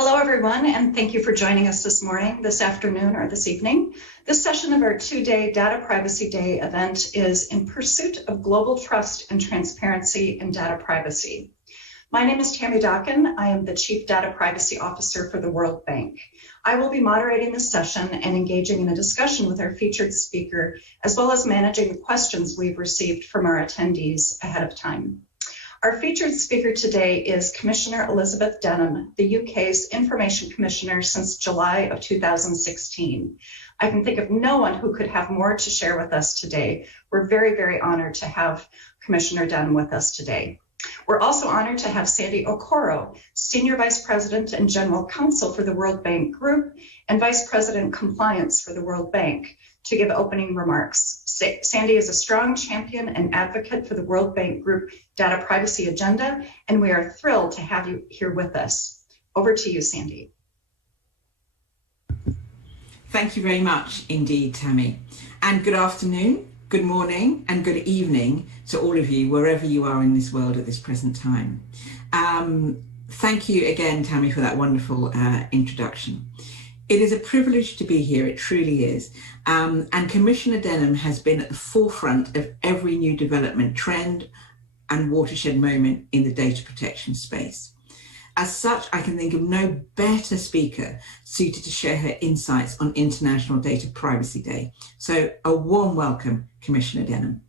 Hello, everyone, and thank you for joining us this morning, this afternoon, or this evening. This session of our two-day Data Privacy Day event is in pursuit of global trust and transparency in data privacy. My name is Tammy Dockin. I am the Chief Data Privacy Officer for the World Bank. I will be moderating this session and engaging in a discussion with our featured speaker, as well as managing the questions we've received from our attendees ahead of time. Our featured speaker today is Commissioner Elizabeth Denham, the UK's Information Commissioner since July of 2016. I can think of no one who could have more to share with us today. We're very, very honored to have Commissioner Denham with us today. We're also honored to have Sandie Okoro, Senior Vice President and General Counsel for the World Bank Group and Vice President Compliance for the World Bank, to give opening remarks. Sandie is a strong champion and advocate for the World Bank Group data privacy agenda, and we are thrilled to have you here with us. Over to you, Sandie. Thank you very much indeed, Tammy. And good afternoon, good morning, and good evening to all of you, wherever you are in this world at this present time. Thank you again, Tammy, for that wonderful introduction. It is a privilege to be here, it truly is. And Commissioner Denham has been at the forefront of every new development, trend, and watershed moment in the data protection space. As such, I can think of no better speaker suited to share her insights on International Data Privacy Day. So a warm welcome, Commissioner Denham.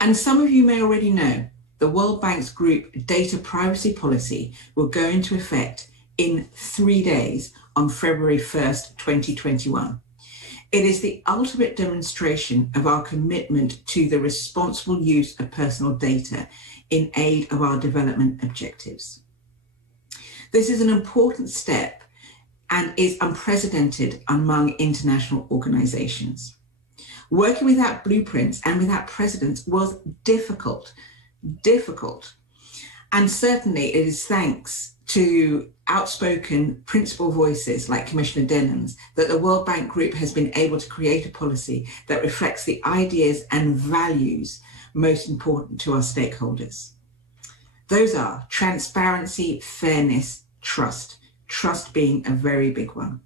And some of you may already know, the World Bank's group data privacy policy will go into effect in 3 days on February 1st, 2021. It is the ultimate demonstration of our commitment to the responsible use of personal data in aid of our development objectives. This is an important step and is unprecedented among international organizations. Working without blueprints and without precedents was difficult. And certainly it is thanks to outspoken principal voices like Commissioner Denham's that the World Bank Group has been able to create a policy that reflects the ideas and values most important to our stakeholders. Those are transparency, fairness, trust being a very big one.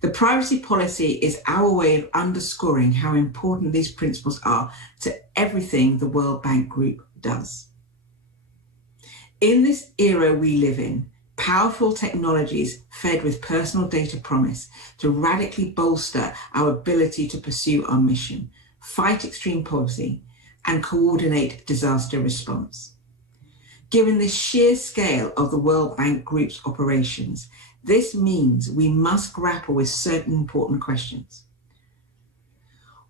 The privacy policy is our way of underscoring how important these principles are to everything the World Bank Group does. In this era we live in, powerful technologies fed with personal data promise to radically bolster our ability to pursue our mission, fight extreme poverty, and coordinate disaster response. Given the sheer scale of the World Bank Group's operations, this means we must grapple with certain important questions.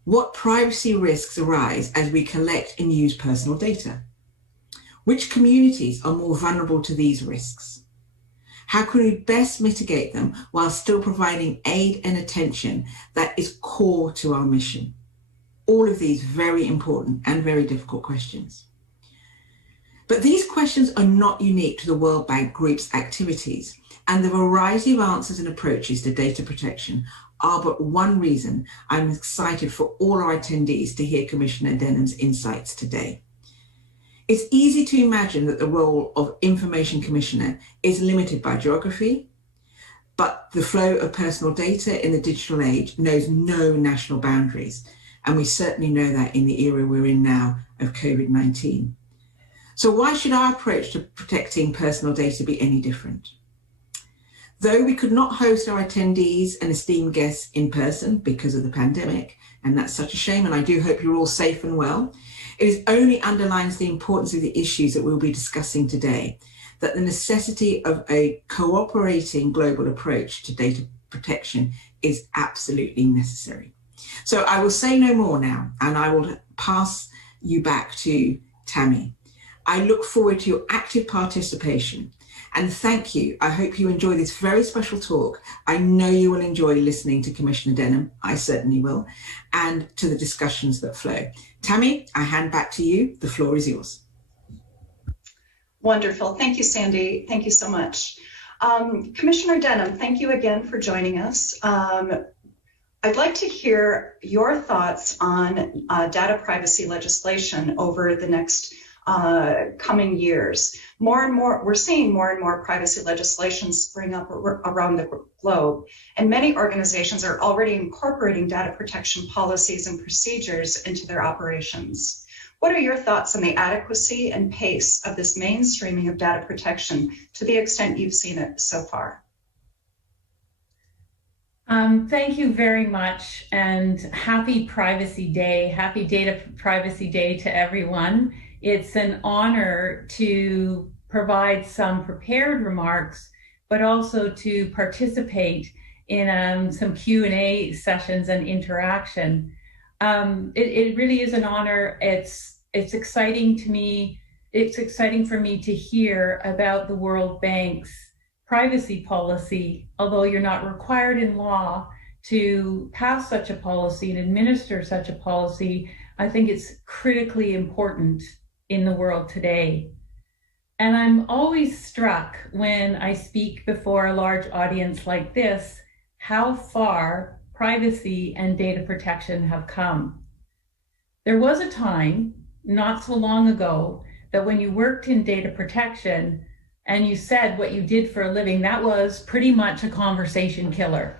What privacy risks arise as we collect and use personal data? Which communities are more vulnerable to these risks? How can we best mitigate them while still providing aid and attention that is core to our mission? All of these very important and very difficult questions. But these questions are not unique to the World Bank Group's activities, and the variety of answers and approaches to data protection are but one reason I'm excited for all our attendees to hear Commissioner Denham's insights today. It's easy to imagine that the role of Information Commissioner is limited by geography, but the flow of personal data in the digital age knows no national boundaries, and we certainly know that in the era we're in now of COVID-19. So why should our approach to protecting personal data be any different? Though we could not host our attendees and esteemed guests in person because of the pandemic, and that's such a shame, and I do hope you're all safe and well, it only underlines the importance of the issues that we'll be discussing today, that the necessity of a cooperating global approach to data protection is absolutely necessary. So I will say no more now, and I will pass you back to Tammy. I look forward to your active participation, and thank you. I hope you enjoy this very special talk. I know you will enjoy listening to Commissioner Denham, I certainly will, and to the discussions that flow. Tammy, I hand back to you. The floor is yours. Wonderful. Thank you, Sandie. Thank you so much. Commissioner Denham, thank you again for joining us. I'd like to hear your thoughts on data privacy legislation over the next coming years. We're seeing more and more privacy legislation spring up around the globe, and many organizations are already incorporating data protection policies and procedures into their operations. What are your thoughts on the adequacy and pace of this mainstreaming of data protection to the extent you've seen it so far? Thank you very much, and happy Privacy Day, happy Data Privacy Day to everyone. It's an honor to provide some prepared remarks, but also to participate in some Q&A sessions and interaction. It really is an honor. It's exciting to me. It's exciting for me to hear about the World Bank's privacy policy, although you're not required in law to pass such a policy and administer such a policy. I think it's critically important in the world today. And I'm always struck when I speak before a large audience like this, how far privacy and data protection have come. There was a time, not so long ago, that when you worked in data protection and you said what you did for a living, that was pretty much a conversation killer.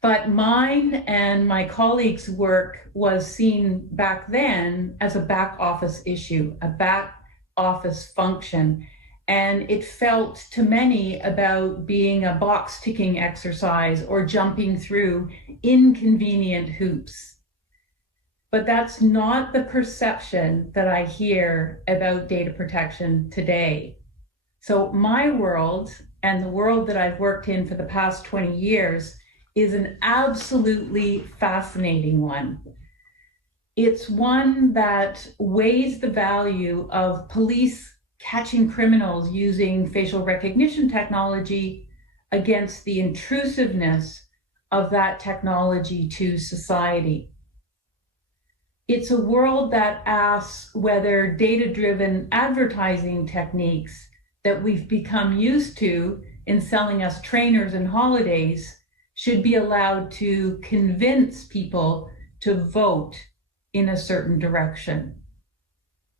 But mine and my colleagues' work was seen back then as a back office issue, a back office function. And it felt to many about being a box ticking exercise or jumping through inconvenient hoops. But that's not the perception that I hear about data protection today. So my world and the world that I've worked in for the past 20 years is an absolutely fascinating one. It's one that weighs the value of police catching criminals using facial recognition technology against the intrusiveness of that technology to society. It's a world that asks whether data-driven advertising techniques that we've become used to in selling us trainers and holidays should be allowed to convince people to vote in a certain direction.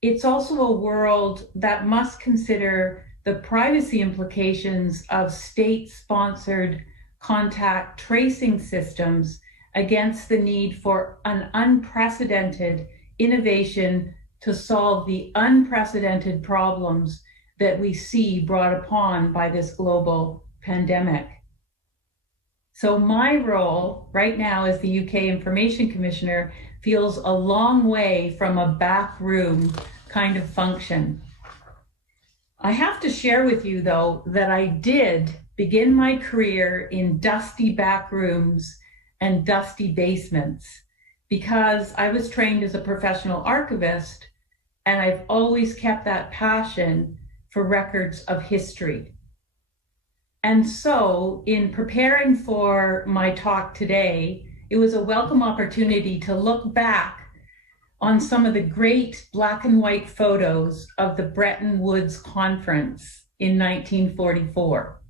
It's also a world that must consider the privacy implications of state-sponsored contact tracing systems against the need for an unprecedented innovation to solve the unprecedented problems that we see brought upon by this global pandemic. So my role right now as the UK Information Commissioner feels a long way from a backroom kind of function. I have to share with you, though, that I did begin my career in dusty backrooms and dusty basements because I was trained as a professional archivist, and I've always kept that passion for records of history. And so in preparing for my talk today, it was a welcome opportunity to look back on some of the great black and white photos of the Bretton Woods Conference in 1944.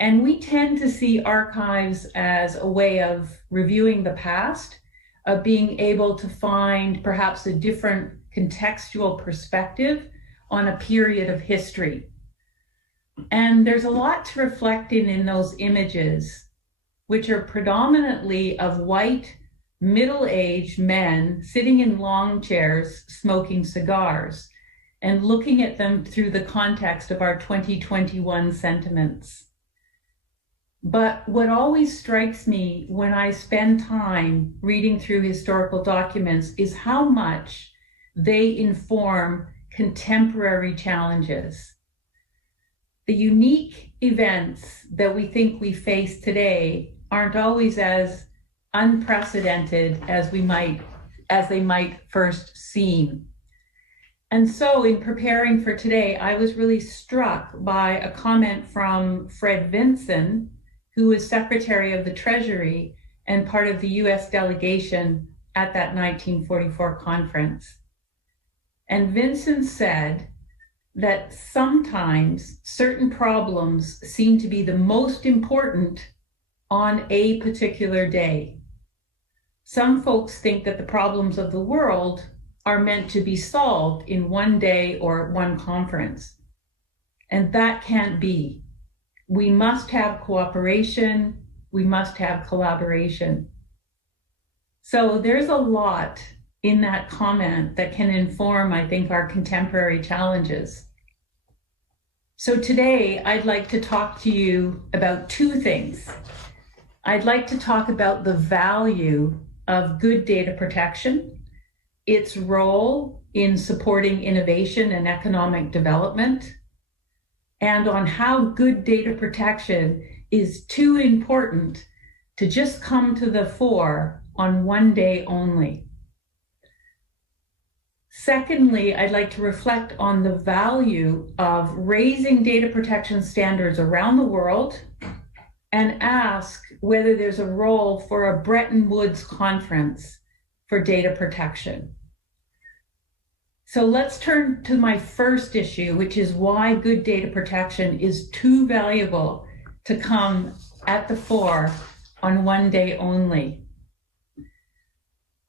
And we tend to see archives as a way of reviewing the past, of being able to find perhaps a different contextual perspective on a period of history. And there's a lot to reflect in those images, which are predominantly of white, middle-aged men sitting in long chairs, smoking cigars, and looking at them through the context of our 2021 sentiments. But what always strikes me when I spend time reading through historical documents is how much they inform contemporary challenges. The unique events that we think we face today aren't always as unprecedented as they might first seem. And so in preparing for today, I was really struck by a comment from Fred Vinson, who was Secretary of the Treasury and part of the US delegation at that 1944 conference. And Vinson said that sometimes certain problems seem to be the most important on a particular day. Some folks think that the problems of the world are meant to be solved in one day or one conference. And that can't be. We must have cooperation. We must have collaboration. So there's a lot in that comment that can inform, I think, our contemporary challenges. So today, I'd like to talk to you about two things. I'd like to talk about the value of good data protection, its role in supporting innovation and economic development, and on how good data protection is too important to just come to the fore on one day only. Secondly, I'd like to reflect on the value of raising data protection standards around the world and ask whether there's a role for a Bretton Woods conference for data protection. So let's turn to my first issue, which is why good data protection is too valuable to come at the fore on one day only.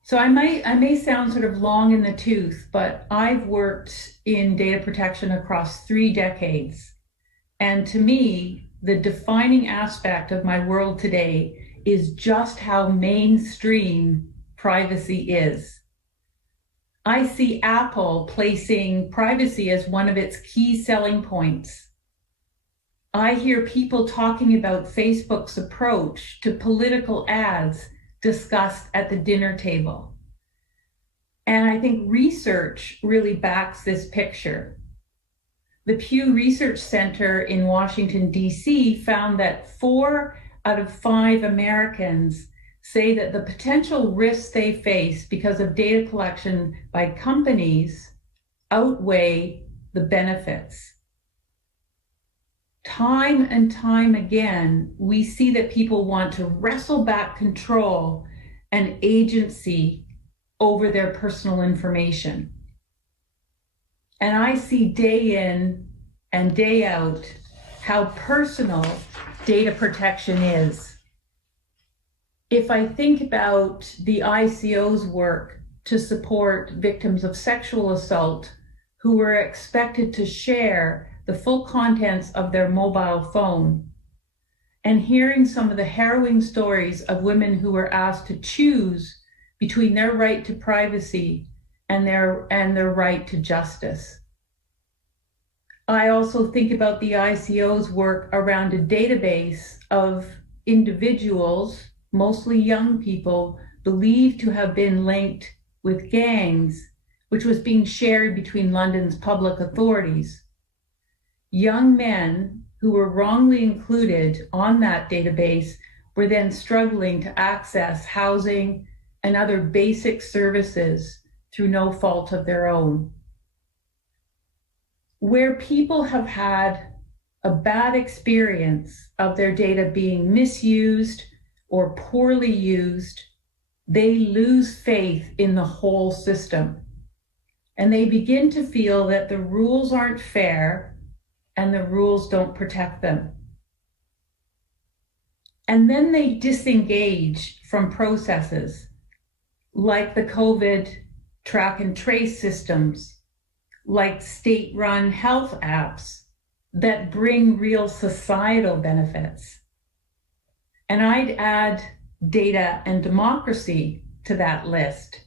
So I may sound sort of long in the tooth, but I've worked in data protection across 3 decades. And to me, the defining aspect of my world today is just how mainstream privacy is. I see Apple placing privacy as one of its key selling points. I hear people talking about Facebook's approach to political ads discussed at the dinner table. And I think research really backs this picture. The Pew Research Center in Washington, D.C. found that 4 out of 5 Americans say that the potential risks they face because of data collection by companies outweigh the benefits. Time and time again, we see that people want to wrestle back control and agency over their personal information. And I see day in and day out how personal data protection is. If I think about the ICO's work to support victims of sexual assault who were expected to share the full contents of their mobile phone, and hearing some of the harrowing stories of women who were asked to choose between their right to privacy and their right to justice. I also think about the ICO's work around a database of individuals, mostly young people, believed to have been linked with gangs, which was being shared between London's public authorities. Young men who were wrongly included on that database were then struggling to access housing and other basic services through no fault of their own. Where people have had a bad experience of their data being misused or poorly used, they lose faith in the whole system. And they begin to feel that the rules aren't fair and the rules don't protect them. And then they disengage from processes like the COVID track and trace systems, like state-run health apps that bring real societal benefits. And I'd add data and democracy to that list.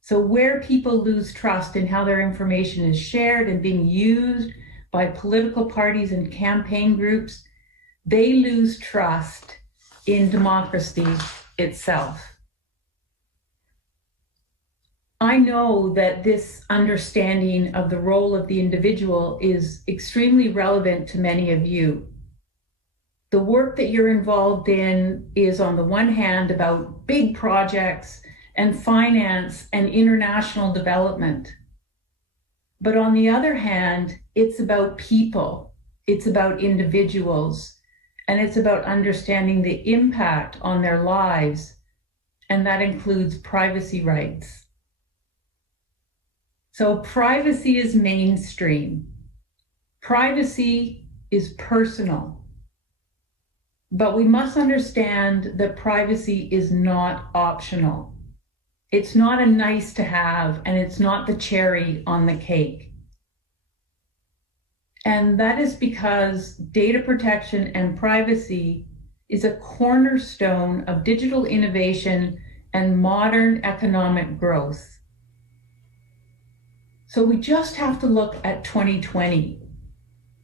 So where people lose trust in how their information is shared and being used by political parties and campaign groups, they lose trust in democracy itself. I know that this understanding of the role of the individual is extremely relevant to many of you. The work that you're involved in is, on the one hand, about big projects and finance and international development. But on the other hand, it's about people, it's about individuals, and it's about understanding the impact on their lives, and that includes privacy rights. So privacy is mainstream. Privacy is personal. But we must understand that privacy is not optional. It's not a nice to have, and it's not the cherry on the cake. And that is because data protection and privacy is a cornerstone of digital innovation and modern economic growth. So we just have to look at 2020.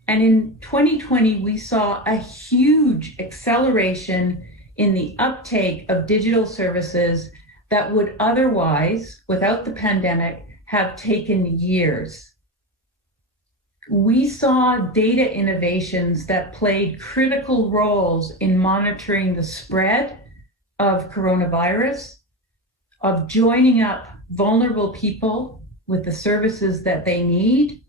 And in 2020, we saw a huge acceleration in the uptake of digital services that would otherwise, without the pandemic, have taken years. We saw data innovations that played critical roles in monitoring the spread of coronavirus, of joining up vulnerable people with the services that they need,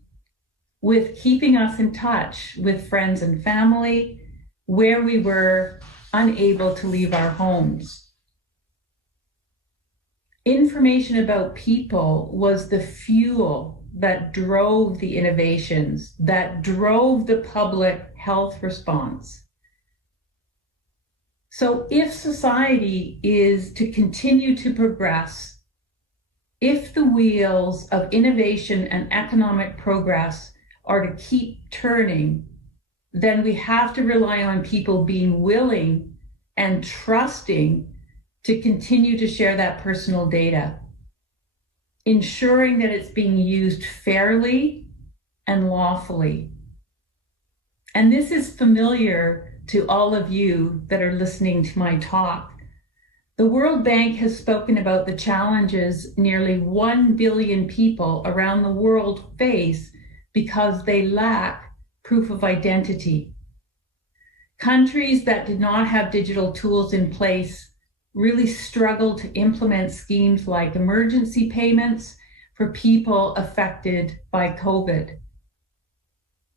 with keeping us in touch with friends and family where we were unable to leave our homes. Information about people was the fuel that drove the innovations, that drove the public health response. So if society is to continue to progress, if the wheels of innovation and economic progress are to keep turning, then we have to rely on people being willing and trusting to continue to share that personal data, ensuring that it's being used fairly and lawfully. And this is familiar to all of you that are listening to my talk. The World Bank has spoken about the challenges nearly 1 billion people around the world face because they lack proof of identity. Countries that did not have digital tools in place really struggled to implement schemes like emergency payments for people affected by COVID.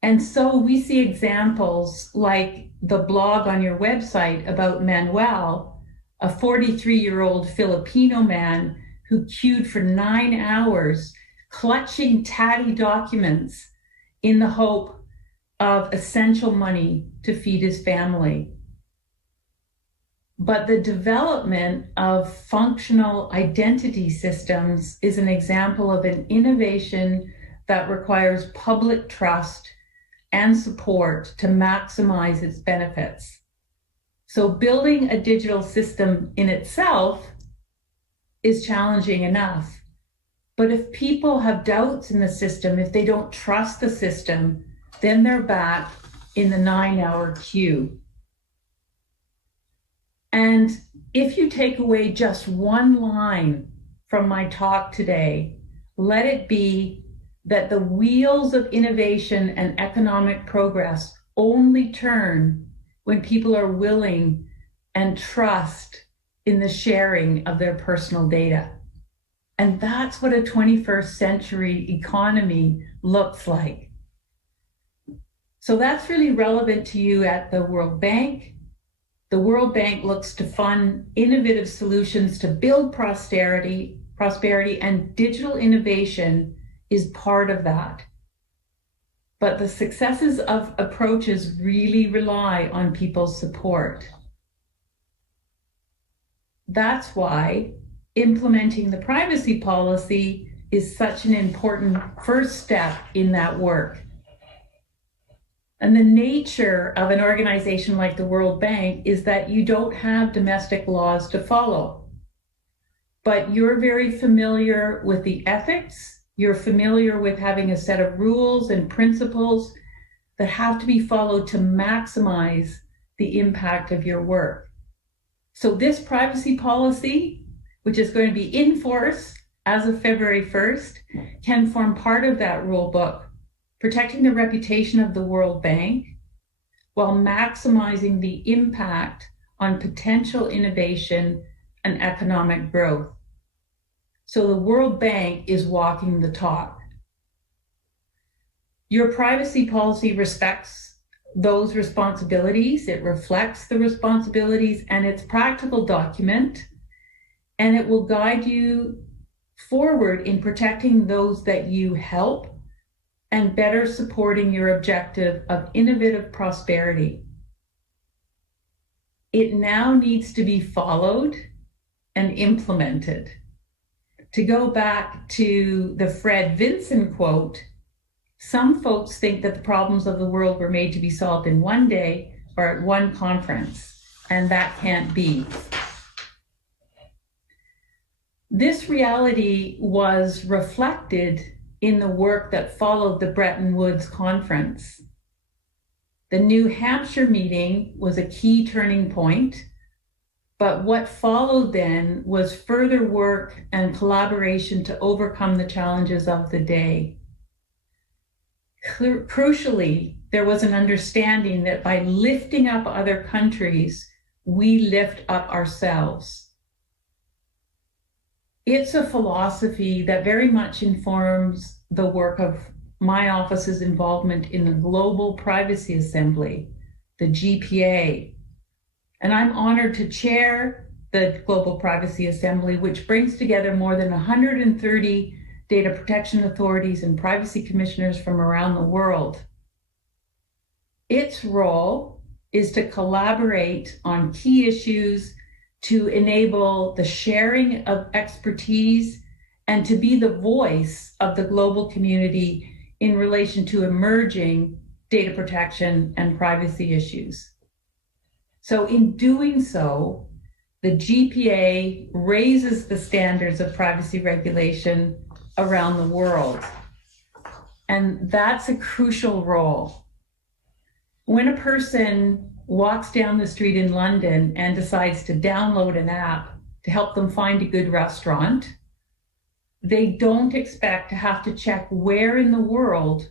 And so we see examples like the blog on your website about Manuel, a 43-year-old Filipino man who queued for 9 hours, clutching tatty documents in the hope of essential money to feed his family. But the development of functional identity systems is an example of an innovation that requires public trust and support to maximize its benefits. So building a digital system in itself is challenging enough. But if people have doubts in the system, if they don't trust the system, then they're back in the 9-hour queue. And if you take away just one line from my talk today, let it be that the wheels of innovation and economic progress only turn when people are willing and trust in the sharing of their personal data. And that's what a 21st century economy looks like. So that's really relevant to you at the World Bank. The World Bank looks to fund innovative solutions to build prosperity, and digital innovation is part of that. But the successes of approaches really rely on people's support. That's why implementing the privacy policy is such an important first step in that work. And the nature of an organization like the World Bank is that you don't have domestic laws to follow, but you're very familiar with the ethics. You're familiar with having a set of rules and principles that have to be followed to maximize the impact of your work. So this privacy policy, which is going to be in force as of February 1st, can form part of that rule book, protecting the reputation of the World Bank while maximizing the impact on potential innovation and economic growth. So the World Bank is walking the talk. Your privacy policy respects those responsibilities, it reflects the responsibilities, and it's a practical document, and it will guide you forward in protecting those that you help and better supporting your objective of innovative prosperity. It now needs to be followed and implemented. To go back to the Fred Vinson quote, some folks think that the problems of the world were made to be solved in one day or at one conference, and that can't be. This reality was reflected in the work that followed the Bretton Woods Conference. The New Hampshire meeting was a key turning point, but what followed then was further work and collaboration to overcome the challenges of the day. Crucially, there was an understanding that by lifting up other countries, we lift up ourselves. It's a philosophy that very much informs the work of my office's involvement in the Global Privacy Assembly, the GPA. And I'm honored to chair the Global Privacy Assembly, which brings together more than 130 data protection authorities and privacy commissioners from around the world. Its role is to collaborate on key issues, to enable the sharing of expertise, and to be the voice of the global community in relation to emerging data protection and privacy issues. So in doing so, the GPA raises the standards of privacy regulation around the world. And that's a crucial role. When a person walks down the street in London and decides to download an app to help them find a good restaurant, they don't expect to have to check where in the world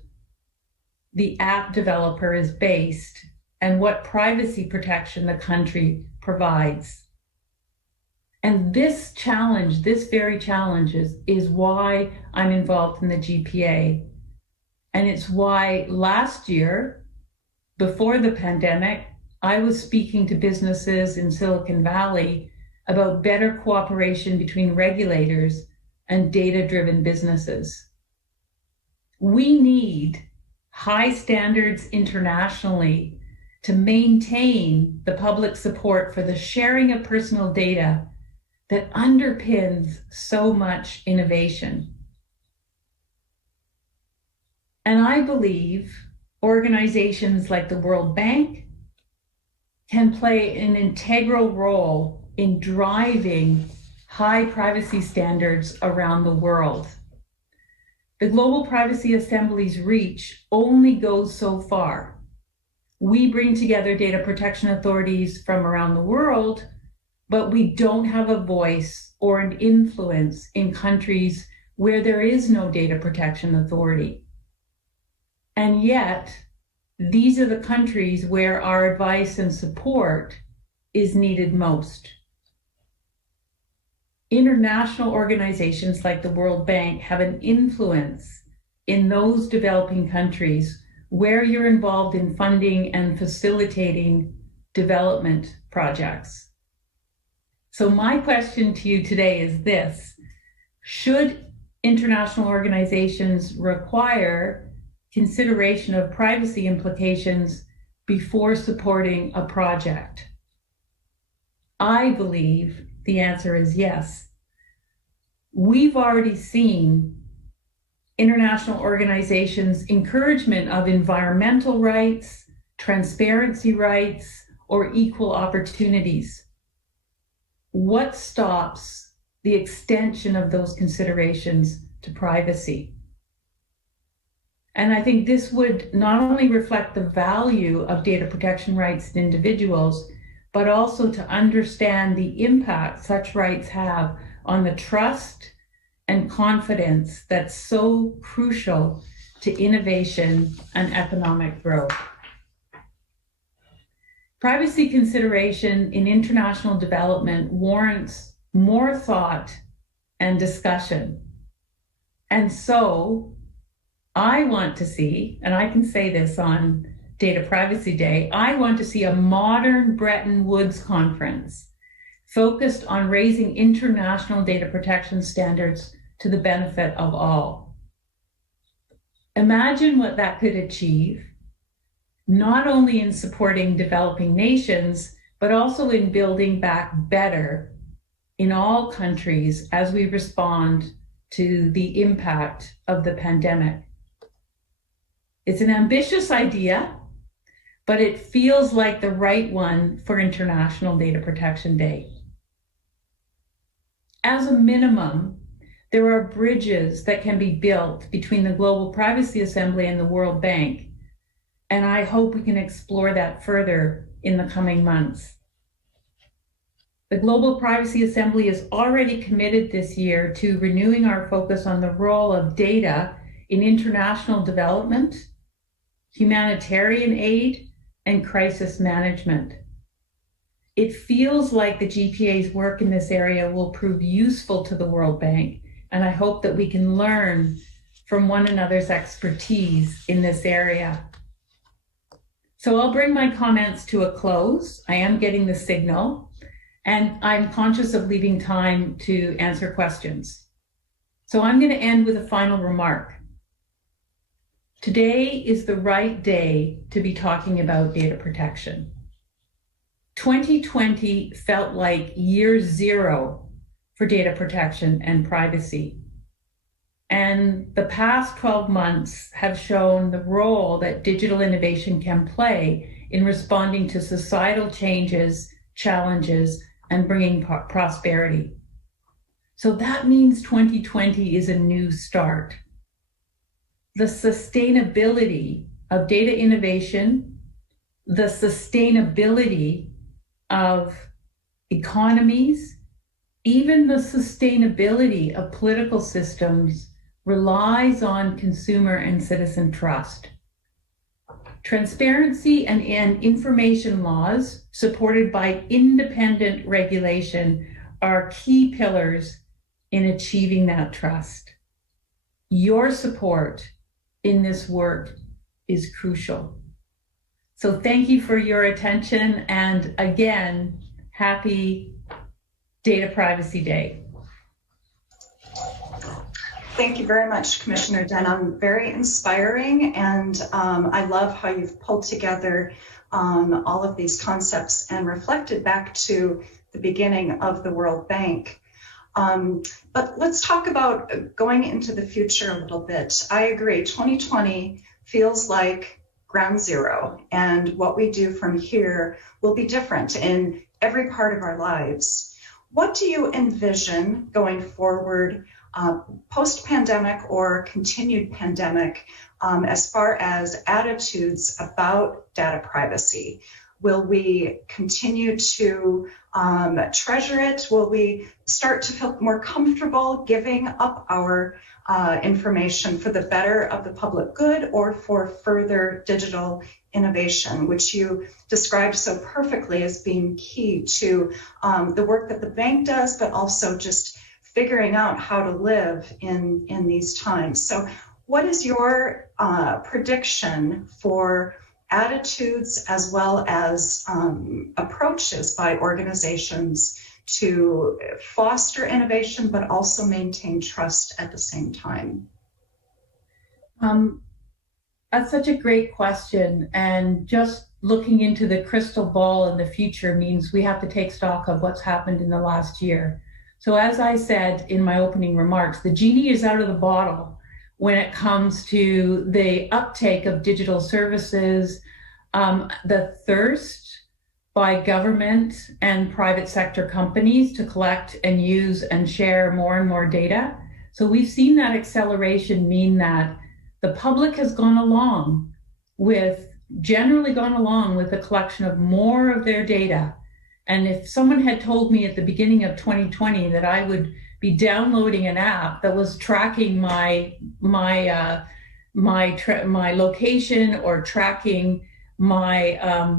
the app developer is based and what privacy protection the country provides. And this challenge, this very challenge is why I'm involved in the GPA. And it's why last year, before the pandemic, I was speaking to businesses in Silicon Valley about better cooperation between regulators and data-driven businesses. We need high standards internationally to maintain the public support for the sharing of personal data that underpins so much innovation. And I believe organizations like the World Bank can play an integral role in driving high privacy standards around the world. The Global Privacy Assembly's reach only goes so far. We bring together data protection authorities from around the world, but we don't have a voice or an influence in countries where there is no data protection authority. And yet, these are the countries where our advice and support is needed most. International organizations like the World Bank have an influence in those developing countries where you're involved in funding and facilitating development projects. So my question to you today is this: should international organizations require consideration of privacy implications before supporting a project? I believe the answer is yes. We've already seen international organizations' encouragement of environmental rights, transparency rights, or equal opportunities. What stops the extension of those considerations to privacy? And I think this would not only reflect the value of data protection rights in individuals, but also to understand the impact such rights have on the trust and confidence that's so crucial to innovation and economic growth. Privacy consideration in international development warrants more thought and discussion. And so I want to see, and I can say this on Data Privacy Day, I want to see a modern Bretton Woods conference focused on raising international data protection standards to the benefit of all. Imagine what that could achieve, not only in supporting developing nations, but also in building back better in all countries as we respond to the impact of the pandemic. It's an ambitious idea, but it feels like the right one for International Data Protection Day. As a minimum, there are bridges that can be built between the Global Privacy Assembly and the World Bank, and I hope we can explore that further in the coming months. The Global Privacy Assembly is already committed this year to renewing our focus on the role of data in international development, humanitarian aid, and crisis management. It feels like the GPA's work in this area will prove useful to the World Bank, and I hope that we can learn from one another's expertise in this area. So I'll bring my comments to a close. I am getting the signal, and I'm conscious of leaving time to answer questions. So I'm going to end with a final remark. Today is the right day to be talking about data protection. 2020 felt like year zero for data protection and privacy. And the past 12 months have shown the role that digital innovation can play in responding to societal changes, challenges, and bringing prosperity. So that means 2020 is a new start. The sustainability of data innovation, the sustainability of economies, even the sustainability of political systems relies on consumer and citizen trust. Transparency and information laws supported by independent regulation are key pillars in achieving that trust. Your support in this work is crucial. So thank you for your attention, and again, happy Data Privacy Day. Thank you very much, Commissioner Denham. Very inspiring, and I love how you've pulled together all of these concepts and reflected back to the beginning of the World Bank. But let's talk about going into the future a little bit. I agree, 2020 feels like ground zero, and what we do from here will be different in every part of our lives. What do you envision going forward, post-pandemic or continued pandemic, as far as attitudes about data privacy? Will we continue to treasure it? Will we start to feel more comfortable giving up our information for the better of the public good or for further digital innovation, which you described so perfectly as being key to the work that the bank does, but also just figuring out how to live in these times. So what is your prediction for attitudes as well as approaches by organizations to foster innovation, but also maintain trust at the same time? That's such a great question. And just looking into the crystal ball in the future means we have to take stock of what's happened in the last year. So as I said in my opening remarks, the genie is out of the bottle when it comes to the uptake of digital services, the thirst by government and private sector companies to collect and use and share more and more data. So we've seen that acceleration mean that the public has generally gone along with the collection of more of their data. And if someone had told me at the beginning of 2020 that I would be downloading an app that was tracking my location or tracking my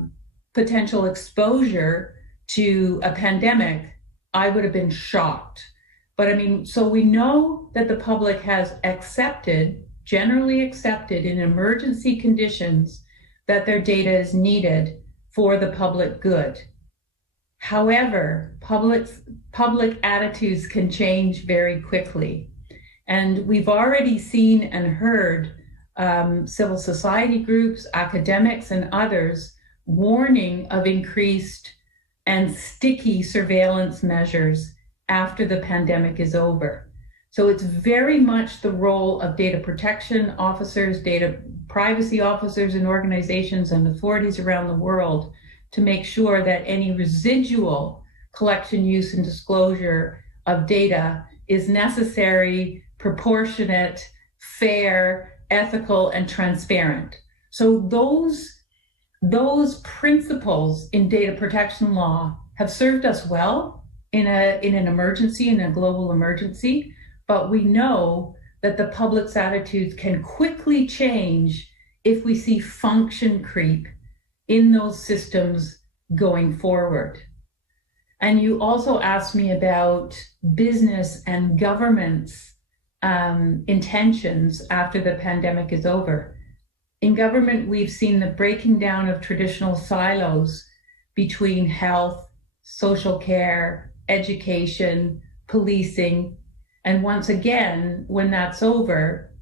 potential exposure to a pandemic, I would have been shocked. But I mean, so we know that the public has generally accepted in emergency conditions that their data is needed for the public good. However, public attitudes can change very quickly. And we've already seen and heard civil society groups, academics, and others warning of increased and sticky surveillance measures after the pandemic is over. So it's very much the role of data protection officers, data privacy officers in organizations and authorities around the world to make sure that any residual collection, use, and disclosure of data is necessary, proportionate, fair, ethical, and transparent. So those principles in data protection law have served us well in an emergency, in a global emergency, but we know that the public's attitudes can quickly change if we see function creep in those systems going forward. And you also asked me about business and government's intentions after the pandemic is over. In government, we've seen the breaking down of traditional silos between health, social care, education, policing. And once again, when that's over,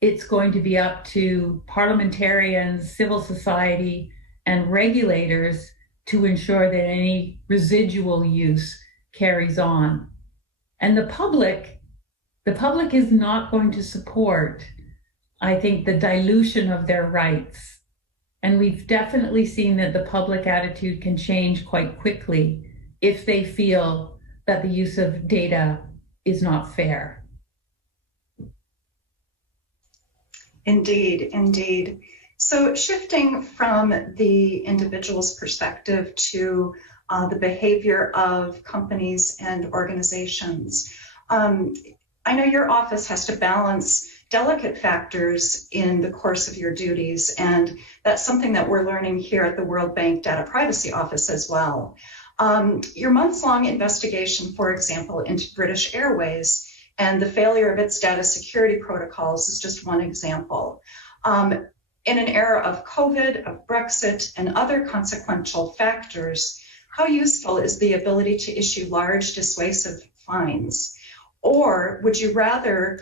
it's going to be up to parliamentarians, civil society, and regulators to ensure that any residual use carries on. And the public is not going to support, I think, the dilution of their rights. And we've definitely seen that the public attitude can change quite quickly if they feel that the use of data is not fair. Indeed, indeed. So shifting from the individual's perspective to the behavior of companies and organizations, I know your office has to balance delicate factors in the course of your duties, and that's something that we're learning here at the World Bank Data Privacy Office as well. Your months-long investigation, for example, into British Airways and the failure of its data security protocols is just one example. In an era of COVID, of Brexit, and other consequential factors, how useful is the ability to issue large dissuasive fines? Or would you rather,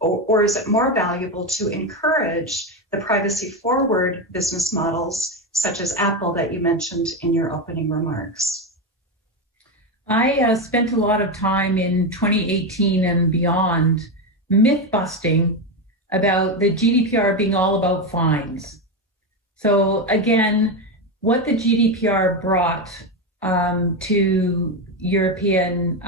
or is it more valuable to encourage the privacy-forward business models, such as Apple that you mentioned in your opening remarks? I spent a lot of time in 2018 and beyond myth-busting about the GDPR being all about fines. So again, what the GDPR brought to European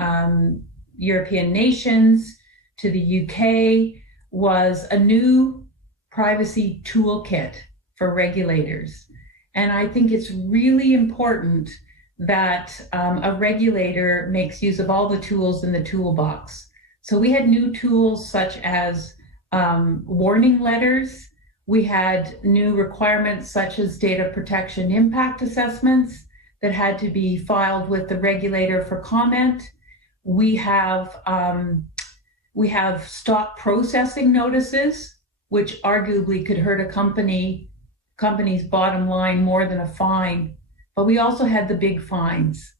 nations, to the UK, was a new privacy toolkit for regulators. And I think it's really important that a regulator makes use of all the tools in the toolbox. So we had new tools such as warning letters. We had new requirements such as data protection impact assessments that had to be filed with the regulator for comment. We have stop processing notices, which arguably could hurt a company's bottom line more than a fine. But we also had the big fines.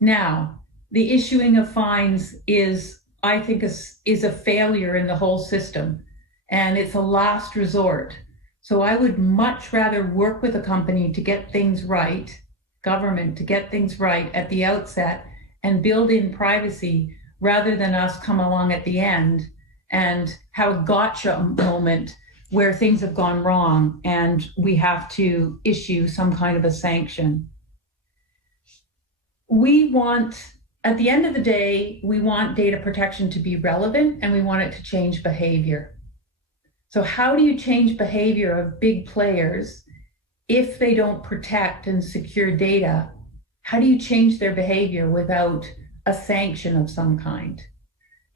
Now, the issuing of fines is, I think, is a failure in the whole system, and it's a last resort. So I would much rather work with a company to get things right, government to get things right at the outset and build in privacy rather than us come along at the end and have a gotcha moment where things have gone wrong and we have to issue some kind of a sanction. At the end of the day, we want data protection to be relevant and we want it to change behavior. So how do you change behavior of big players if they don't protect and secure data? How do you change their behavior without a sanction of some kind?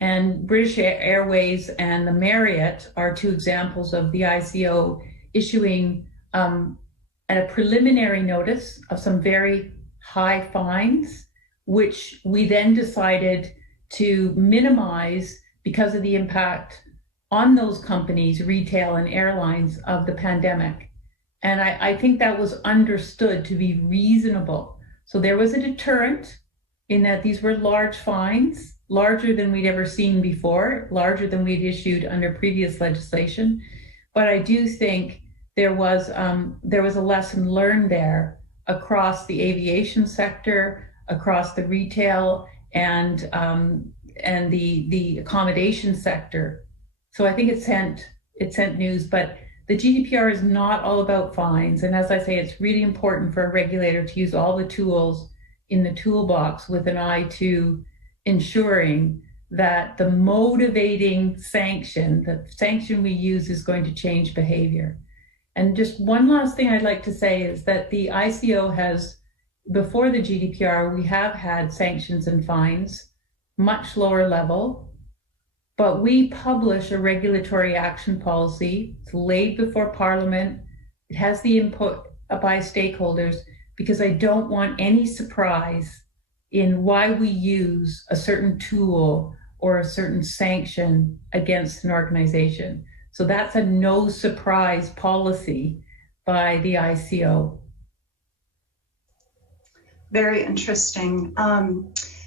And British Airways and the Marriott are two examples of the ICO issuing a preliminary notice of some very high fines, which we then decided to minimize because of the impact on those companies, retail and airlines, of the pandemic. And I think that was understood to be reasonable. So there was a deterrent in that these were large fines, larger than we'd ever seen before, larger than we'd issued under previous legislation. But I do think there was a lesson learned there across the aviation sector, across the retail and the accommodation sector. So I think it sent news, but the GDPR is not all about fines. And as I say, it's really important for a regulator to use all the tools in the toolbox with an eye to ensuring that the motivating sanction, the sanction we use, is going to change behavior. And just one last thing I'd like to say is that the ICO has, before the GDPR, we have had sanctions and fines, much lower level, but we publish a regulatory action policy. It's laid before Parliament. It has the input by stakeholders, because I don't want any surprise in why we use a certain tool or a certain sanction against an organization. So that's a no surprise policy by the ICO. Very interesting.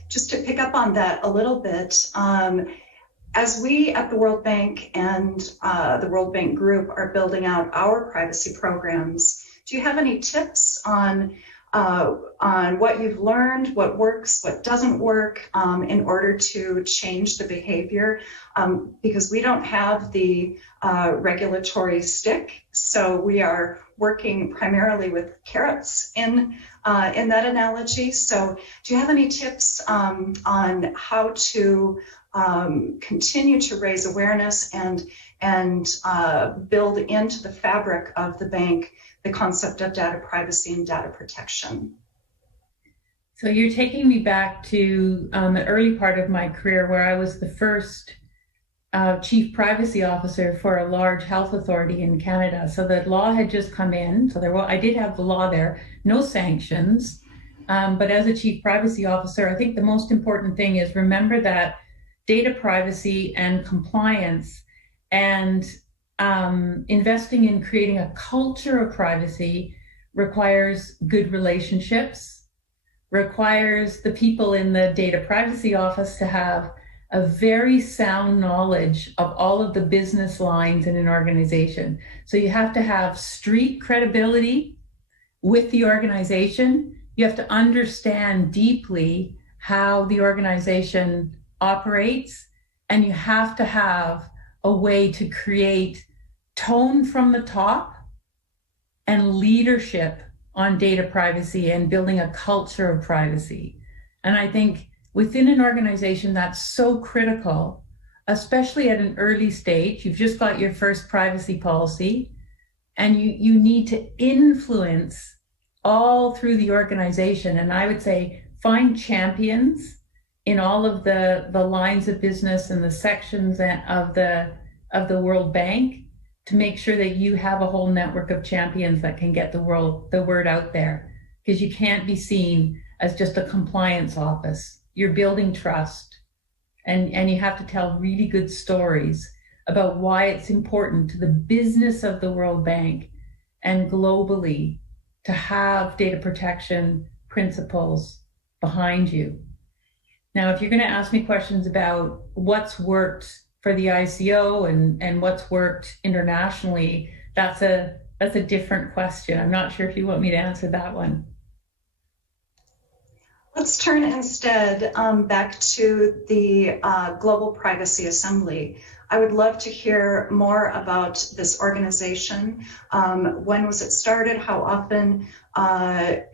Just to pick up on that a little bit, as we at the World Bank and the World Bank Group are building out our privacy programs, do you have any tips on what you've learned, what works, what doesn't work, in order to change the behavior? Because we don't have the regulatory stick, so we are working primarily with carrots in that analogy. So do you have any tips on how to continue to raise awareness and build into the fabric of the bank the concept of data privacy and data protection? So you're taking me back to the early part of my career, where I was the first chief privacy officer for a large health authority in Canada. So the law had just come in. So I did have the law there, no sanctions. But as a chief privacy officer, I think the most important thing is remember that data privacy and compliance and investing in creating a culture of privacy requires good relationships, requires the people in the data privacy office to have a very sound knowledge of all of the business lines in an organization. So you have to have street credibility with the organization. You have to understand deeply how the organization operates, and you have to have a way to create tone from the top and leadership on data privacy and building a culture of privacy. And I think within an organization, that's so critical, especially at an early stage. You've just got your first privacy policy, and you need to influence all through the organization. And I would say find champions in all of the lines of business and the sections of the World Bank, to make sure that you have a whole network of champions that can get the word out there, because you can't be seen as just a compliance office. You're building trust, and you have to tell really good stories about why it's important to the business of the World Bank and globally to have data protection principles behind you. Now, if you're going to ask me questions about what's worked for the ICO and what's worked internationally, that's a different question. I'm not sure if you want me to answer that one. Let's turn instead back to the Global Privacy Assembly. I would love to hear more about this organization. When was it started? How often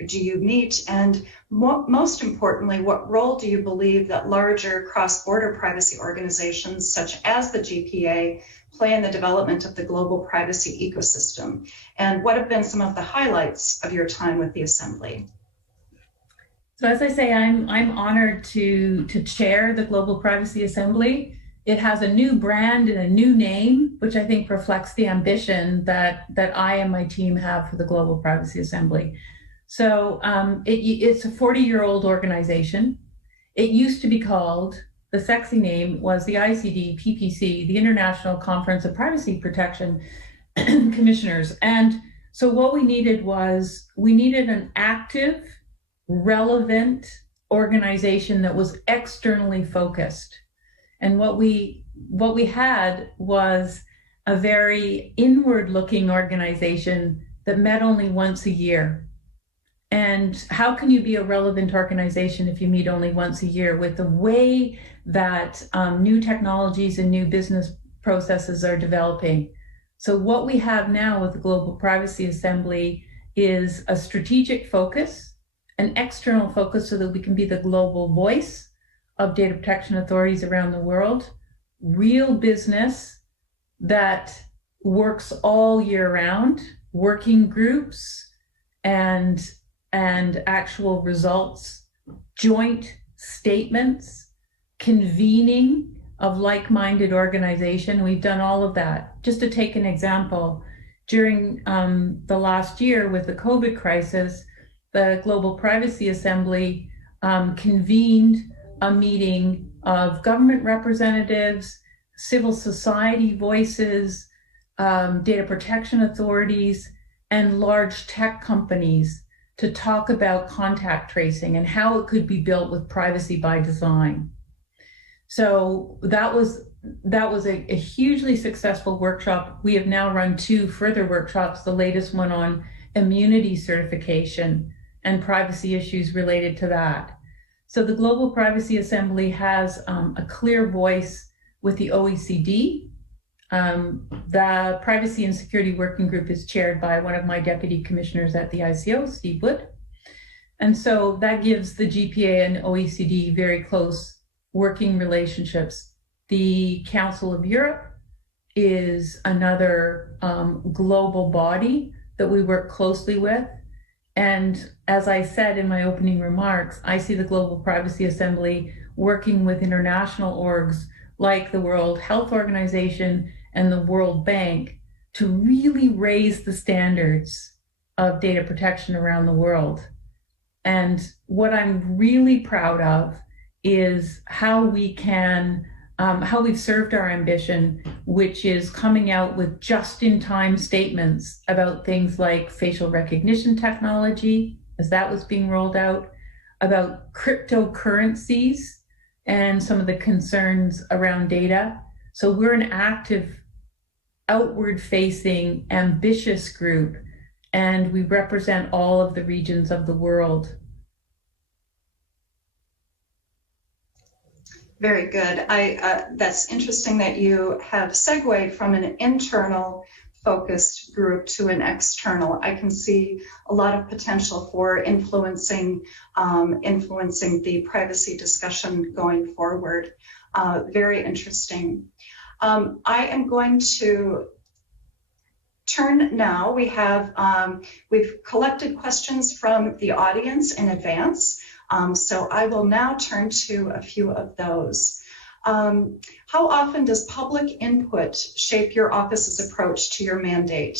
do you meet? And most importantly, what role do you believe that larger cross-border privacy organizations such as the GPA play in the development of the global privacy ecosystem? And what have been some of the highlights of your time with the Assembly? So as I say, I'm honored to chair the Global Privacy Assembly. It has a new brand and a new name, which I think reflects the ambition that I and my team have for the Global Privacy Assembly. So it's a 40-year-old organization. It used to be called, the sexy name was the ICD PPC, the International Conference of Privacy Protection Commissioners. And so what we needed an active, relevant organization that was externally focused. And what we had was a very inward-looking organization that met only once a year. And how can you be a relevant organization if you meet only once a year? With the way that new technologies and new business processes are developing. So what we have now with the Global Privacy Assembly is a strategic focus, an external focus so that we can be the global voice of data protection authorities around the world, real business that works all year round, working groups and actual results, joint statements, convening of like-minded organization. We've done all of that. Just to take an example, during the last year with the COVID crisis, the Global Privacy Assembly convened a meeting of government representatives, civil society voices, data protection authorities, and large tech companies to talk about contact tracing and how it could be built with privacy by design. So that was a hugely successful workshop. We have now run 2 further workshops, the latest one on immunity certification and privacy issues related to that. So the Global Privacy Assembly has a clear voice with the OECD. The Privacy and Security Working Group is chaired by one of my deputy commissioners at the ICO, Steve Wood. And so that gives the GPA and OECD very close working relationships. The Council of Europe is another global body that we work closely with. And as I said in my opening remarks, I see the Global Privacy Assembly working with international orgs like the World Health Organization and the World Bank to really raise the standards of data protection around the world. And what I'm really proud of is how we can, how we've served our ambition, which is coming out with just-in-time statements about things like facial recognition technology, as that was being rolled out, about cryptocurrencies and some of the concerns around data. So we're an active, outward-facing, ambitious group, and we represent all of the regions of the world. Very good. That's interesting that you have segued from an internal focused group to an external. I can see a lot of potential for influencing the privacy discussion going forward. Very interesting. I am going to turn now. We've collected questions from the audience in advance. So I will now turn to a few of those. How often does public input shape your office's approach to your mandate?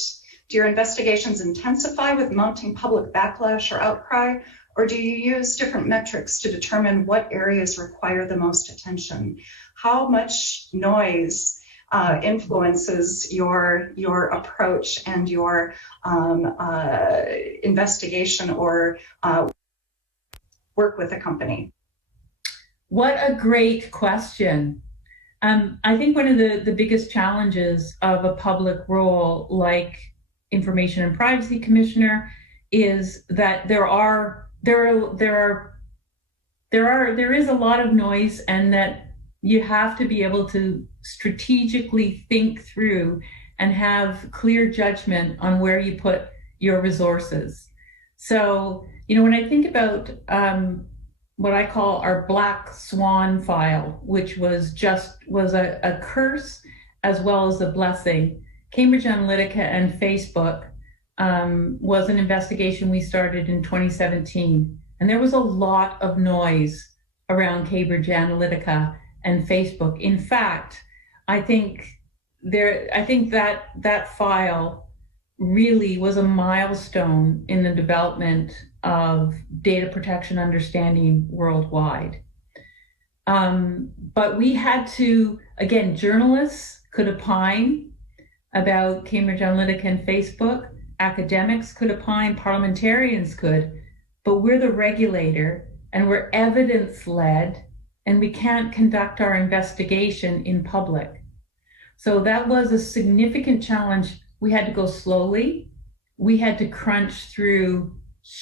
Do your investigations intensify with mounting public backlash or outcry, or do you use different metrics to determine what areas require the most attention? How much noise influences your approach and your investigation or work with a company? What a great question. I think one of the biggest challenges of a public role like Information and Privacy Commissioner is that there is a lot of noise, and that you have to be able to strategically think through and have clear judgment on where you put your resources. So, when I think about what I call our black swan file, which was a curse as well as a blessing, Cambridge Analytica and Facebook was an investigation we started in 2017. And there was a lot of noise around Cambridge Analytica and Facebook. In fact, I think that file really was a milestone in the development of data protection understanding worldwide. But we had to, again, journalists could opine about Cambridge Analytica and Facebook, academics could opine, parliamentarians could, but we're the regulator and we're evidence-led, and we can't conduct our investigation in public. So that was a significant challenge. We had to go slowly. We had to crunch through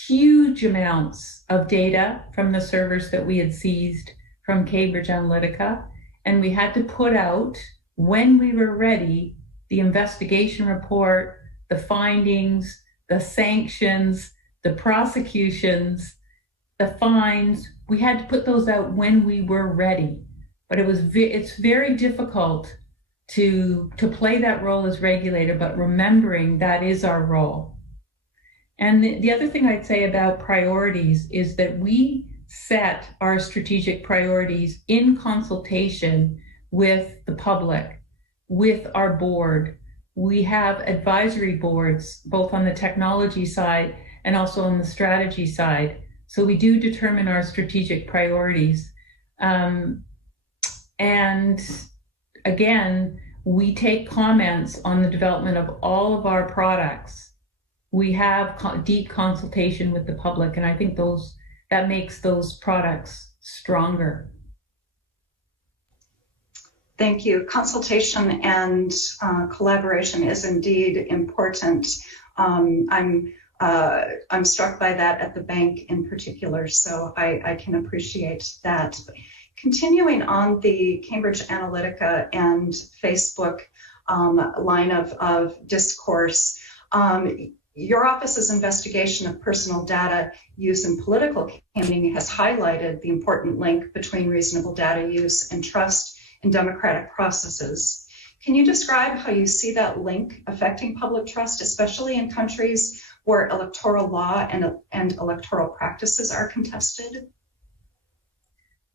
huge amounts of data from the servers that we had seized from Cambridge Analytica, and we had to put out, when we were ready, the investigation report, the findings, the sanctions, the prosecutions, the fines. We had to put those out when we were ready. But it's very difficult to play that role as regulator, but remembering that is our role. And the other thing I'd say about priorities is that we set our strategic priorities in consultation with the public, with our board. We have advisory boards, both on the technology side and also on the strategy side. So we do determine our strategic priorities. And again, we take comments on the development of all of our products. We have deep consultation with the public, and I think that makes those products stronger. Thank you. Consultation and collaboration is indeed important. I'm struck by that at the bank in particular, so I can appreciate that. Continuing on the Cambridge Analytica and Facebook line of discourse, your office's investigation of personal data use in political campaigning has highlighted the important link between reasonable data use and trust in democratic processes. Can you describe how you see that link affecting public trust, especially in countries where electoral law and electoral practices are contested?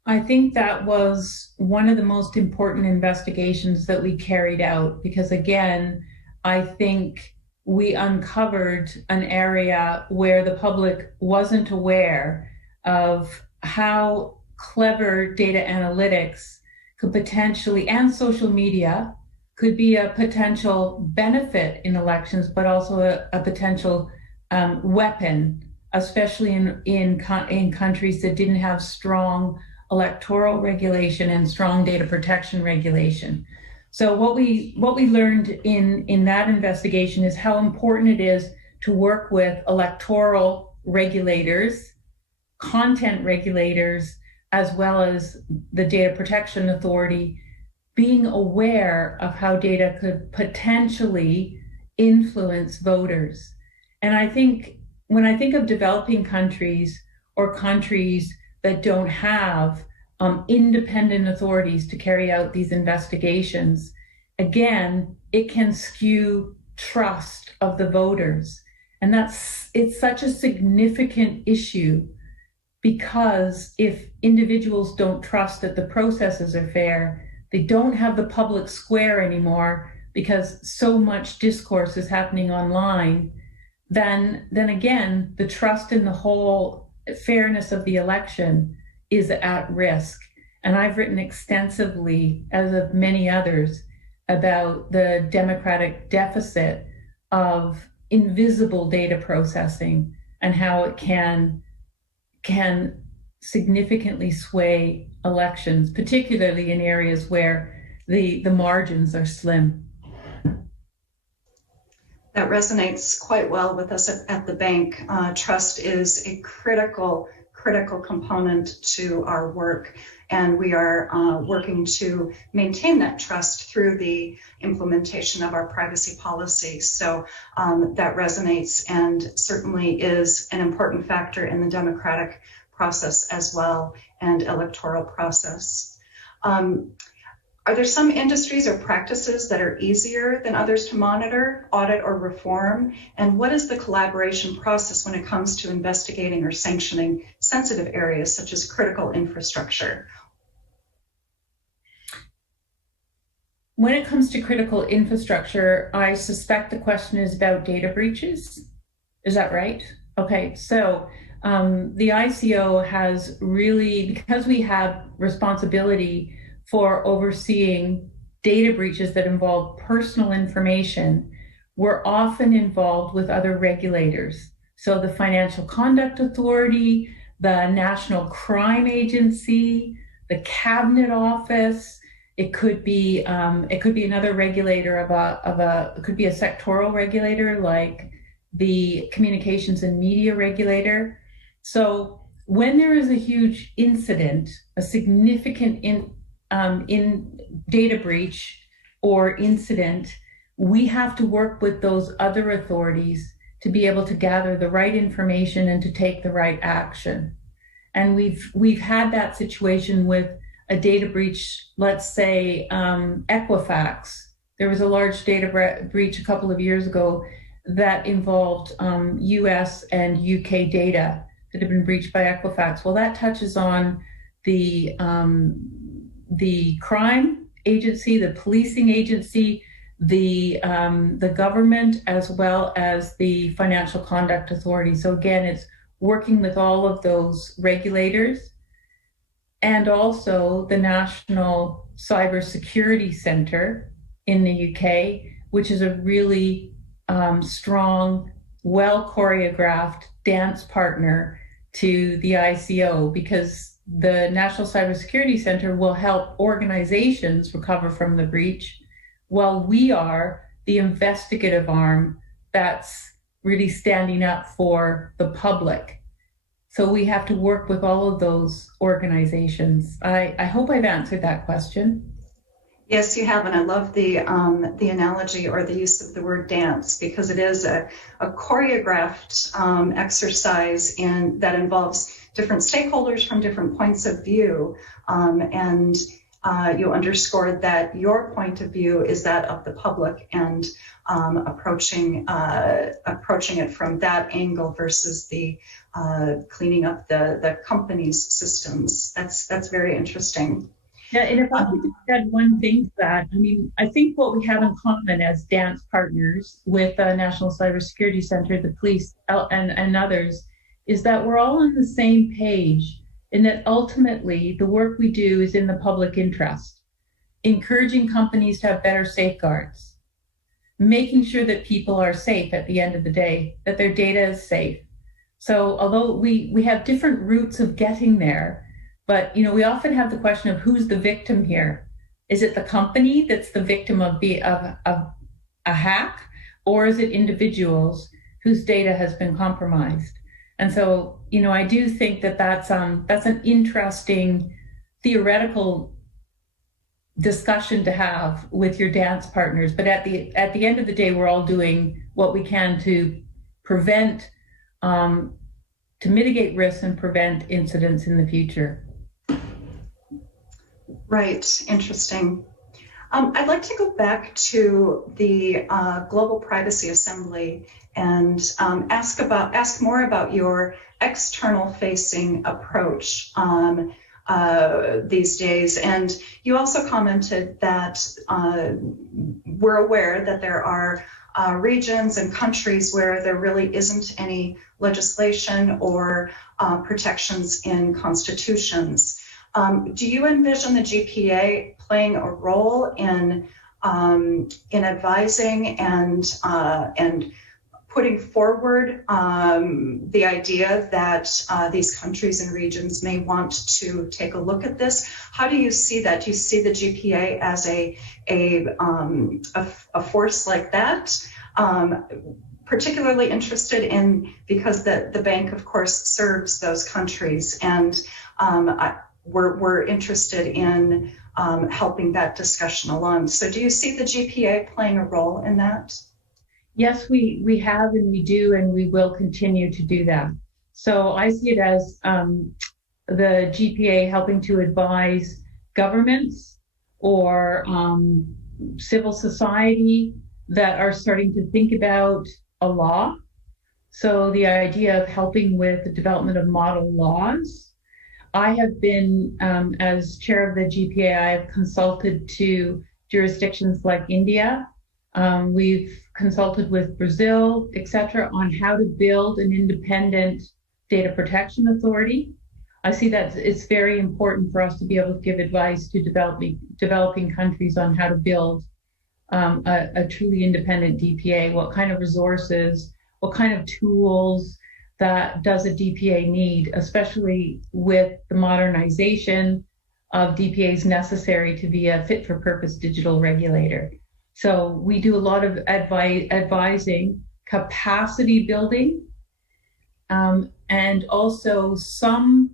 I think that was one of the most important investigations that we carried out, because again, I think we uncovered an area where the public wasn't aware of how clever data analytics could potentially, and social media, could be a potential benefit in elections, but also a potential weapon, especially in countries that didn't have strong electoral regulation and strong data protection regulation. So what we learned in that investigation is how important it is to work with electoral regulators, content regulators, as well as the Data Protection Authority, being aware of how data could potentially influence voters. And I think when I think of developing countries or countries that don't have independent authorities to carry out these investigations, again, it can skew trust of the voters. And it's such a significant issue, because if individuals don't trust that the processes are fair, they don't have the public square anymore because so much discourse is happening online, then again, the trust in the whole fairness of the election is at risk. And I've written extensively, as of many others, about the democratic deficit of invisible data processing and how it can significantly sway elections, particularly in areas where the margins are slim. That resonates quite well with us at the bank. Trust is a critical component to our work, and we are working to maintain that trust through the implementation of our privacy policy. So that resonates and certainly is an important factor in the democratic process as well, and electoral process. Are there some industries or practices that are easier than others to monitor, audit, or reform? And what is the collaboration process when it comes to investigating or sanctioning sensitive areas such as critical infrastructure? When it comes to critical infrastructure, I suspect the question is about data breaches. Is that right? Okay, so the ICO has really, because we have responsibility for overseeing data breaches that involve personal information, we're often involved with other regulators. So the Financial Conduct Authority, the National Crime Agency, the Cabinet Office. It could be another regulator it could be a sectoral regulator like the communications and media regulator. So when there is a huge incident, a significant in data breach or incident, we have to work with those other authorities to be able to gather the right information and to take the right action. And we've had that situation with a data breach, let's say Equifax. There was a large data breach a couple of years ago that involved US and UK data that had been breached by Equifax. Well, that touches on the crime agency, the policing agency, the government, as well as the Financial Conduct Authority. So again, it's working with all of those regulators, and also the National Cybersecurity Center in the UK, which is a really strong, well choreographed dance partner to the ICO, because the National Cybersecurity Center will help organizations recover from the breach, while we are the investigative arm that's really standing up for the public. So we have to work with all of those organizations. I hope I've answered that question. Yes, you have, and I love the analogy or the use of the word dance, because it is a choreographed exercise that involves different stakeholders from different points of view, and you underscored that your point of view is that of the public, and approaching it from that angle versus the cleaning up the company's systems. That's very interesting. Yeah, and if I could just add one thing to that, I mean, I think what we have in common as dance partners with the National Cybersecurity Center, the police, and others, is that we're all on the same page, in that ultimately the work we do is in the public interest, encouraging companies to have better safeguards, making sure that people are safe at the end of the day, that their data is safe. So although we have different routes of getting there, but we often have the question of who's the victim here. Is it the company that's the victim of a hack, or is it individuals whose data has been compromised? And so, I do think that that's an interesting theoretical discussion to have with your dance partners. But at the end of the day, we're all doing what we can to prevent, to mitigate risks and prevent incidents in the future. Right, interesting. I'd like to go back to the Global Privacy Assembly and ask more about your external-facing approach these days. And you also commented that we're aware that there are regions and countries where there really isn't any legislation or protections in constitutions. Do you envision the GPA playing a role in advising and putting forward the idea that these countries and regions may want to take a look at this? How do you see that? Do you see the GPA as a force like that? Particularly interested in, because the bank, of course, serves those countries, and we're interested in helping that discussion along. So do you see the GPA playing a role in that? Yes, we have, and we do, and we will continue to do that. So I see it as the GPA helping to advise governments or civil society that are starting to think about a law. So the idea of helping with the development of model laws. I have been, as chair of the GPA, I have consulted to jurisdictions like India. We've consulted with Brazil, et cetera, on how to build an independent data protection authority. I see that it's very important for us to be able to give advice to developing countries on how to build a truly independent DPA, what kind of resources, what kind of tools that does a DPA need, especially with the modernization of DPAs necessary to be a fit-for-purpose digital regulator. So we do a lot of advising, capacity building, and also some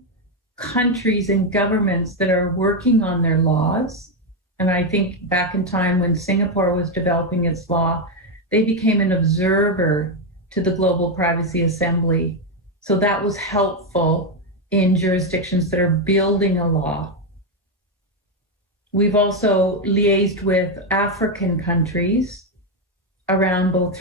countries and governments that are working on their laws. And I think back in time when Singapore was developing its law, they became an observer to the Global Privacy Assembly. So that was helpful in jurisdictions that are building a law. We've also liaised with African countries around both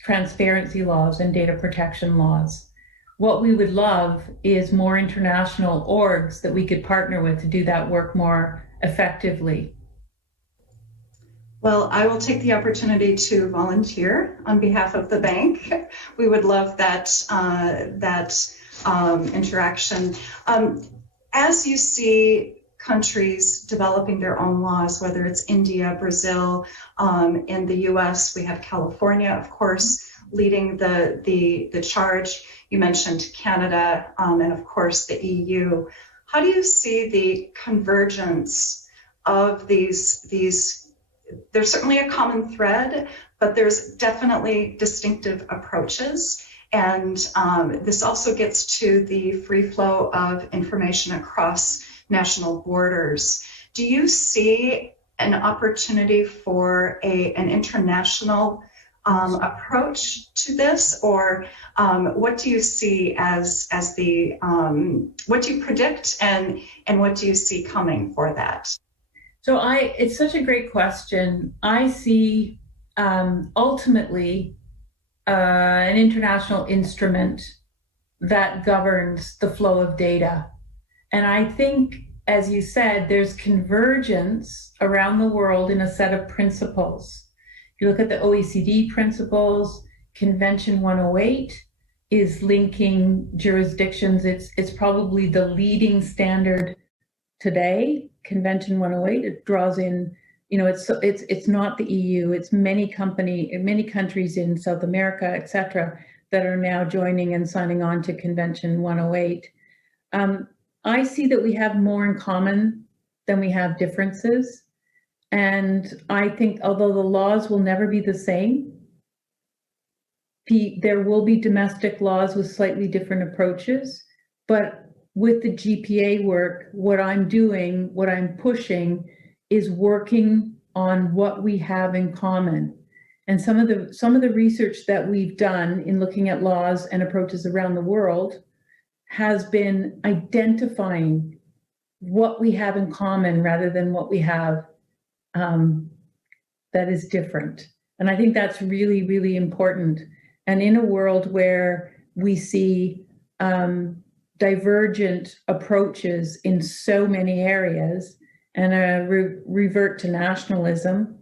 transparency laws and data protection laws. What we would love is more international orgs that we could partner with to do that work more effectively. Well, I will take the opportunity to volunteer on behalf of the bank. We would love that interaction. As you see countries developing their own laws, whether it's India, Brazil, in the US, we have California, of course, leading the charge. You mentioned Canada, and of course the EU. How do you see the convergence of these? There's certainly a common thread, but there's definitely distinctive approaches. And this also gets to the free flow of information across national borders. Do you see an opportunity for an international approach to this, or what do you see as the what do you predict, and what do you see coming for that? So it's such a great question. I see ultimately an international instrument that governs the flow of data. And I think, as you said, there's convergence around the world in a set of principles. If you look at the OECD principles, Convention 108 is linking jurisdictions. It's probably the leading standard today. Convention 108, it draws in, it's not the EU, it's many countries in South America, et cetera, that are now joining and signing on to Convention 108. I see that we have more in common than we have differences. And I think although the laws will never be the same, there will be domestic laws with slightly different approaches, but with the GPA work, what I'm pushing is working on what we have in common. And some of the research that we've done in looking at laws and approaches around the world has been identifying what we have in common rather than what we have that is different. And I think that's really, really important. And in a world where we see divergent approaches in so many areas and a revert to nationalism,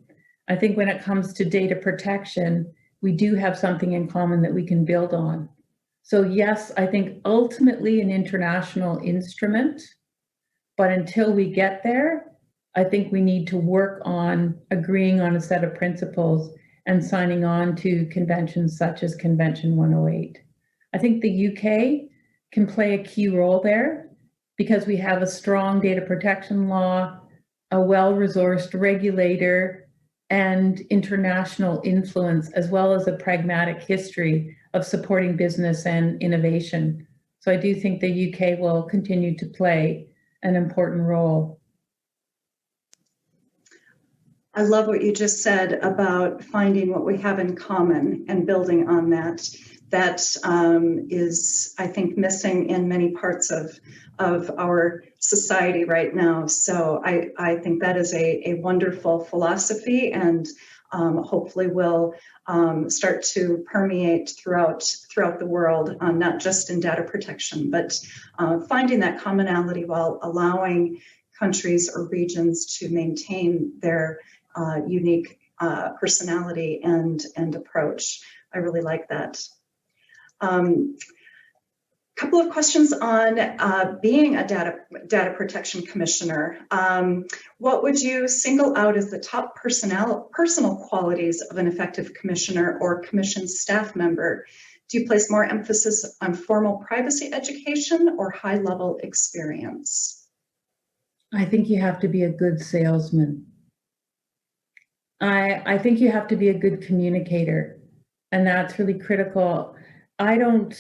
I think when it comes to data protection, we do have something in common that we can build on. So yes, I think ultimately an international instrument, but until we get there, I think we need to work on agreeing on a set of principles and signing on to conventions such as Convention 108. I think the UK can play a key role there because we have a strong data protection law, a well-resourced regulator, and international influence, as well as a pragmatic history of supporting business and innovation. So I do think the UK will continue to play an important role. I love what you just said about finding what we have in common and building on that. That is, I think, missing in many parts of our society right now. So I think that is a wonderful philosophy, and hopefully will start to permeate throughout the world, not just in data protection, but finding that commonality while allowing countries or regions to maintain their unique personality and approach. I really like that. Couple of questions on being a data protection commissioner. What would you single out as the top personal qualities of an effective commissioner or commission staff member? Do you place more emphasis on formal privacy education or high-level experience? I think you have to be a good salesman. I think you have to be a good communicator. and that's really critical. I don't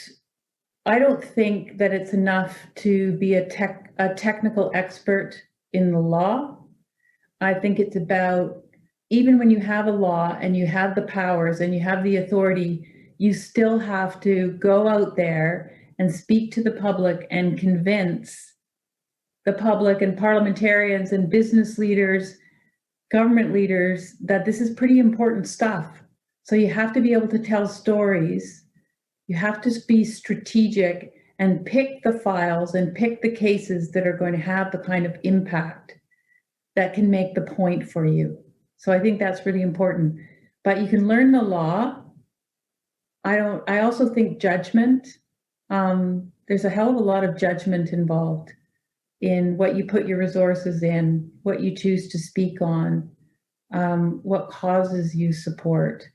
think that it's enough to be a technical expert in the law. I think it's about, even when you have a law and you have the powers and you have the authority, you still have to go out there and speak to the public and convince the public and parliamentarians and business leaders, government leaders, that this is pretty important stuff. So you have to be able to tell stories. You have to be strategic and pick the files and pick the cases that are going to have the kind of impact that can make the point for you. So I think that's really important. But you can learn the law. I also think judgment. There's a hell of a lot of judgment involved in what you put your resources in, what you choose to speak on, what causes you support.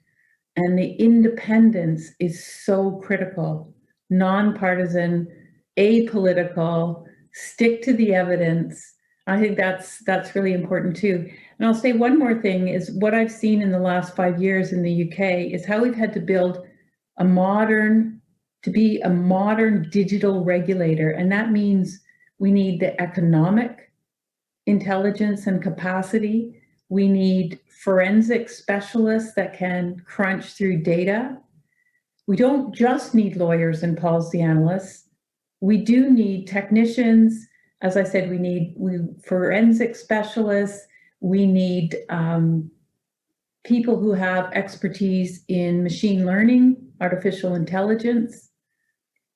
And the independence is so critical. Nonpartisan, apolitical, stick to the evidence. I think that's really important too. And I'll say one more thing is what I've seen in the last 5 years in the UK is how we've had to build to be a modern digital regulator. And that means we need the economic intelligence and capacity. We need forensic specialists that can crunch through data. We don't just need lawyers and policy analysts. We do need technicians. As I said, we need forensic specialists. We need people who have expertise in machine learning, artificial intelligence.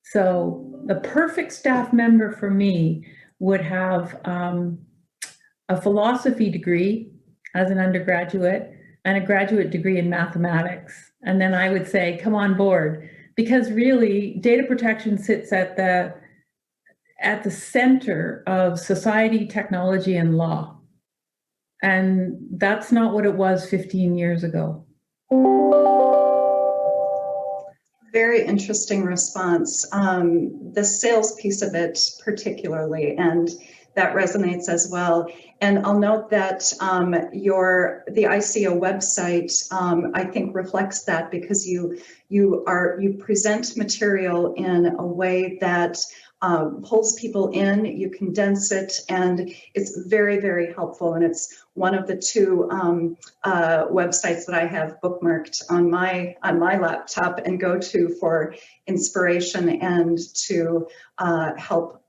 So the perfect staff member for me would have a philosophy degree as an undergraduate and a graduate degree in mathematics. And then I would say, come on board, because really data protection sits at the center of society, technology, and law. And that's not what it was 15 years ago. Very interesting response. The sales piece of it particularly, and that resonates as well. And I'll note that the ICO website, I think, reflects that, because you present material in a way that pulls people in, you condense it, and it's very, very helpful. And it's one of the two websites that I have bookmarked on my laptop and go to for inspiration and to help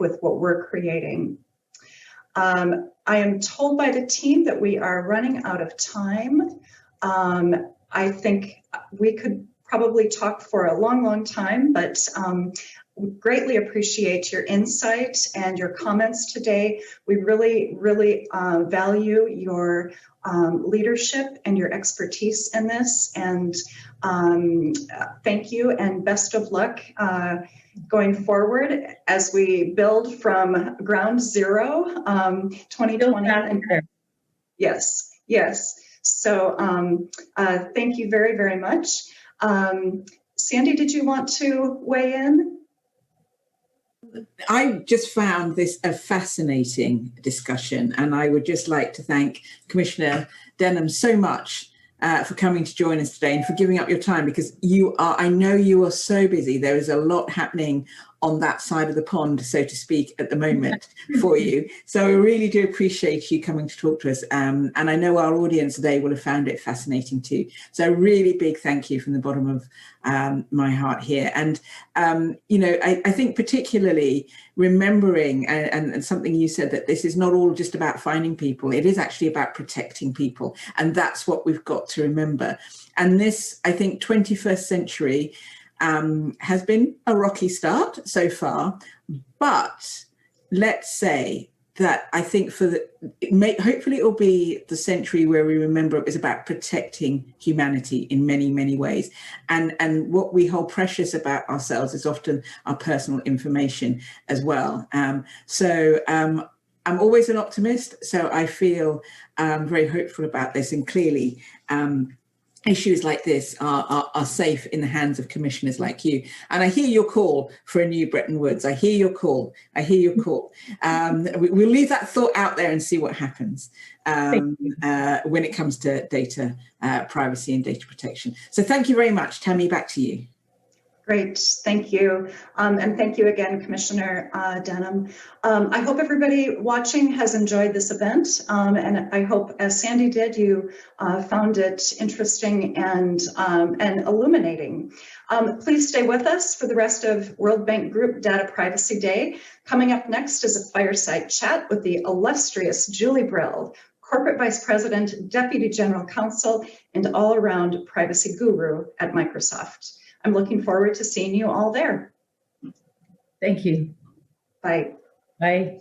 with what we're creating. I am told by the team that we are running out of time. I think we could probably talk for a long, long time, but we greatly appreciate your insight and your comments today. We really, really value your leadership and your expertise in this. And thank you and best of luck going forward as we build from ground zero, 2020. Yes, yes. So thank you very, very much. Sandie, did you want to weigh in? I just found this a fascinating discussion, and I would just like to thank Commissioner Denham so much for coming to join us today and for giving up your time, because I know you are so busy. There is a lot happening on that side of the pond, so to speak, at the moment for you. So I really do appreciate you coming to talk to us. And I know our audience today will have found it fascinating too. So a really big thank you from the bottom of my heart here. And, I think particularly remembering, and something you said, that this is not all just about finding people. It is actually about protecting people. And that's what we've got to remember. And this, I think, 21st century has been a rocky start so far, but let's say that I think hopefully it will be the century where we remember it was about protecting humanity in many, many ways. And what we hold precious about ourselves is often our personal information as well. So I'm always an optimist, so I feel very hopeful about this, and clearly issues like this are safe in the hands of commissioners like you. And I hear your call for a new Bretton Woods. I hear your call. I hear your call. We'll leave that thought out there and see what happens when it comes to data privacy and data protection. So thank you very much. Tammy, back to you. Great, thank you. And thank you again, Commissioner Denham. I hope everybody watching has enjoyed this event. And I hope, as Sandie did, you found it interesting and illuminating. Please stay with us for the rest of World Bank Group Data Privacy Day. Coming up next is a fireside chat with the illustrious Julie Brill, Corporate Vice President, Deputy General Counsel, and all-around privacy guru at Microsoft. I'm looking forward to seeing you all there. Thank you. Bye. Bye.